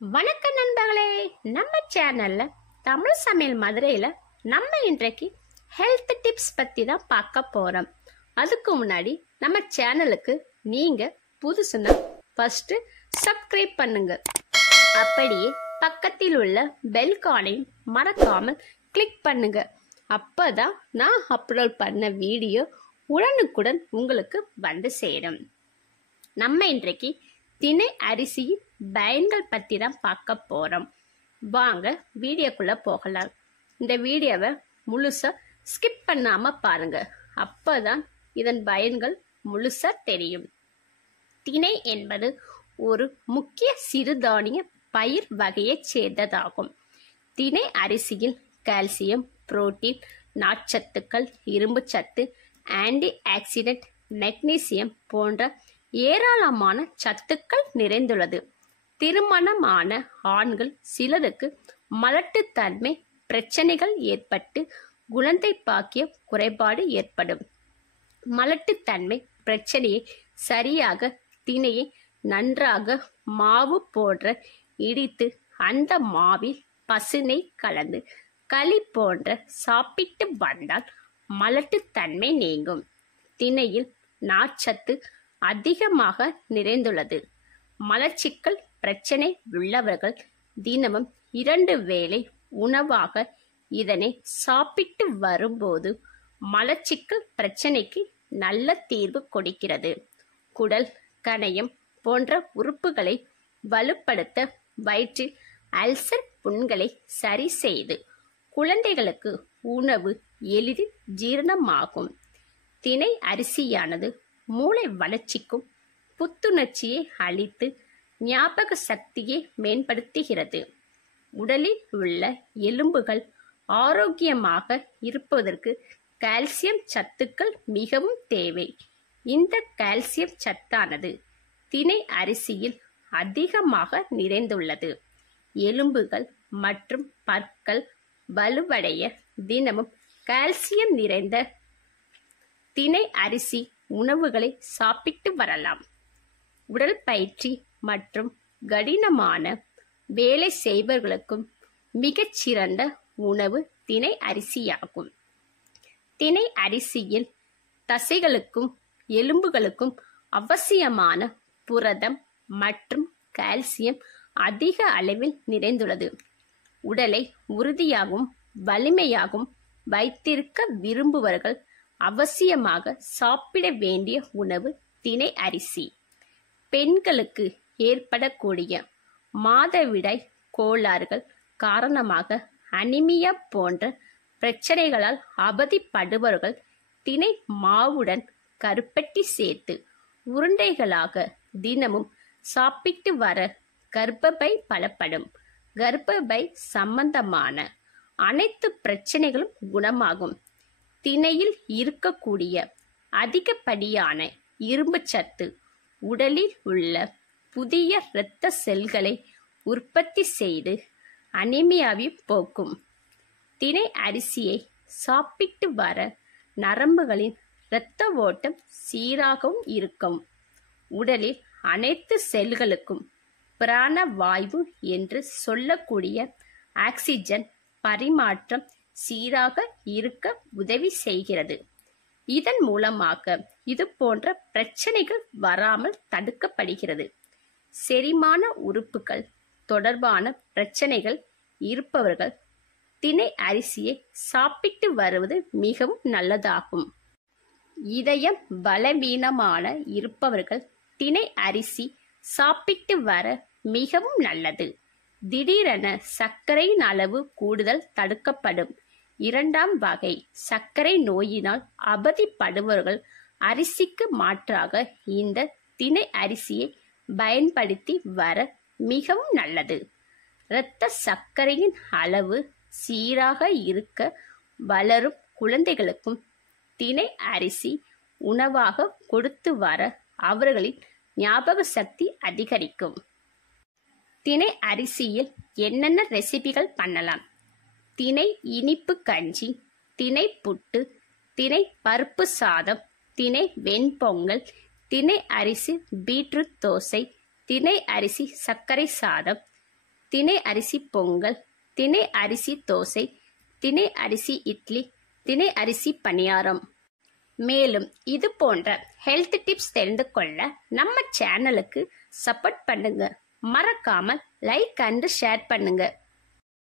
வணக்கம் நண்பர்களே. நம்ம சேனல்ல தமிழ் சமையல் மதுரையில நம்ம இன்றைக்கு ஹெல்த் டிப்ஸ் பத்தி தான் பார்க்க போறோம். அதுக்கு முன்னாடி நம்ம சேனலுக்கு நீங்க புதுசுன்னா ஃபர்ஸ்ட் சப்ஸ்கிரைப் பண்ணுங்க. அப்படியே பக்கத்தில் உள்ள பெல் கானையும் மறக்காமல் கிளிக் பண்ணுங்க. அப்பதான் நான் அப்லோட் பண்ண வீடியோ உடனுக்குடன் உங்களுக்கு வந்து சேரும். நம்ம இன்றைக்கு திணை அரிசியின் பயன்கள் பற்றி தான் பார்க்க போகிறோம். வாங்க வீடியோக்குள்ளே போகலாம். இந்த வீடியோவை முழுசாக ஸ்கிப் பண்ணாமல் பாருங்க. அப்போ தான் இதன் பயன்கள் முழுசாக தெரியும். திணை என்பது ஒரு முக்கிய சிறுதானிய பயிர் வகையைச் சேர்ந்ததாகும். திணை அரிசியில் கால்சியம், புரோட்டீன், நார்ச்சத்துக்கள், இரும்பு சத்து, ஆன்டி ஆக்சிடென்ட், மெக்னீசியம் போன்ற ஏராளமான சத்துக்கள் நிறைந்துள்ளது. திருமணமான ஆண்கள் சிலருக்கு மலட்டுத்தன்மை பிரச்சனைகள் ஏற்பட்டு குழந்தை பாக்கிய குறைபாடு ஏற்படும். மலட்டுத்தன்மை பிரச்சனையை சரியாக திணையை நன்றாக மாவு போன்ற இடித்து அந்த மாவில் பசுனை கலந்து களி போன்ற சாப்பிட்டு வந்தால் மலட்டுத்தன்மை நீங்கும். திணையில் நார்ச்சத்து அதிகமாக நிறைந்துள்ளது. மலச்சிக்கல் பிரச்சனை உள்ளவர்கள் தினமும் 2 வேளை உணவாக இதனை சாப்பிட்டு வரும்போது மலச்சிக்கல் பிரச்சனைக்கு நல்ல தீர்வு கொடுக்கிறது. குடல், கணையம் போன்ற உறுப்புகளை வலுப்படுத்த, வயிற்றில் அல்சர் புண்களை சரி செய்து குழந்தைகளுக்கு உணவு எளிதில் ஜீரணமாகும். திணை அரிசியானது மூளை வளர்ச்சிக்கும் புத்துணர்ச்சியை அளித்து ஞாபக சக்தியை மேம்படுத்துகிறது. உடலில் உள்ள எலும்புகள் ஆரோக்கியமாக இருப்பதற்கு கால்சியம் சத்துக்கள் மிகவும் தேவை. இந்த கால்சியம் சத்தானது திணை அரிசியில் அதிகமாக நிறைந்துள்ளது. எலும்புகள் மற்றும் பற்கள் வலுவடைய தினமும் கால்சியம் நிறைந்த திணை அரிசி உணவுகளை சாப்பிட்டு வரலாம். உடல் பயிற்சி மற்றும் கடினமான வேலை செய்பவர்களுக்கும் மிகச்சிறந்த உணவு திணை அரிசியாகும். திணை அரிசியில் தசைகளுக்கும் எலும்புகளுக்கும் அவசியமான புரதம் மற்றும் கால்சியம் அதிக அளவில் நிறைந்துள்ளது. உடலை உறுதியாகவும் வலிமையாகவும் வைத்திருக்க விரும்புபவர்கள் அவசியமாக சாப்பிட வேண்டிய உணவு திணை அரிசி. பெண்களுக்கு ஏற்படக்கூடிய மாதவிடாய் கோளாறுகள் காரணமாக அனிமியா போன்ற பிரச்சனைகளால் அவதிப்படுபவர்கள் திணை மாவுடன் கருப்பட்டி சேர்த்து உருண்டைகளாக தினமும் சாப்பிட்டு வர கர்ப்பப்பை பலப்படும். கர்ப்பப்பை சம்பந்தமான அனைத்து பிரச்சனைகளும் குணமாகும். திணையில் இருக்கக்கூடிய அதிகப்படியான இரும்பு சத்து உடலில் உள்ள புதிய இரத்த செல்களை உற்பத்தி செய்து அனிமியாவை போக்கும். திணை அரிசியை சாப்பிட்டு வர நரம்புகளின் இரத்த ஓட்டம் சீராகவும் இருக்கும். உடலில் அனைத்து செல்களுக்கும் பிராணவாயு என்று சொல்லக்கூடிய ஆக்சிஜன் பரிமாற்றம் சீராக இருக்க உதவி செய்கிறது. இதன் மூலமாக இது போன்ற பிரச்சனைகள் வராமல் தடுக்கப்படுகிறது. செரிமான உறுப்புகள் தொடர்பான பிரச்சனைகள் இருப்பவர்கள் திணை அரிசியை சாப்பிட்டு வருவது மிகவும் நல்லதாகும். இதயம் பலவீனமான இருப்பவர்கள் திணை அரிசி சாப்பிட்டு வர மிகவும் நல்லது. திடீரென சர்க்கரையின் அளவு கூடுதல் தடுக்கப்படும். 2ஆம் வகை சர்க்கரை நோயினால் அவதிப்படுபவர்கள் அரிசிக்கு மாற்றாக இந்த திணை அரிசியை பயன்படுத்தி வர மிகவும் நல்லது. இரத்த சர்க்கரையின் அளவு சீராக இருக்க வளரும் குழந்தைகளுக்கும் திணை அரிசி உணவாக கொடுத்து வர அவர்களின் ஞாபக சக்தி அதிகரிக்கும். திணை அரிசியில் என்னென்ன ரெசிபிகள் பண்ணலாம்? திணை இனிப்பு கஞ்சி, திணை புட்டு, திணை பருப்பு சாதம், திணை வெண்பொங்கல், திணை அரிசி பீட்ரூட் தோசை, திணை அரிசி சர்க்கரை சாதம், திணை அரிசி பொங்கல், திணை அரிசி தோசை, திணை அரிசி இட்லி, திணை அரிசி பணியாரம். மேலும் இது போன்ற ஹெல்த் டிப்ஸ் தெரிந்து கொள்ள நம்ம சேனலுக்கு சப்போர்ட் பண்ணுங்க. மறக்காம லைக் அண்ட் ஷேர் பண்ணுங்க.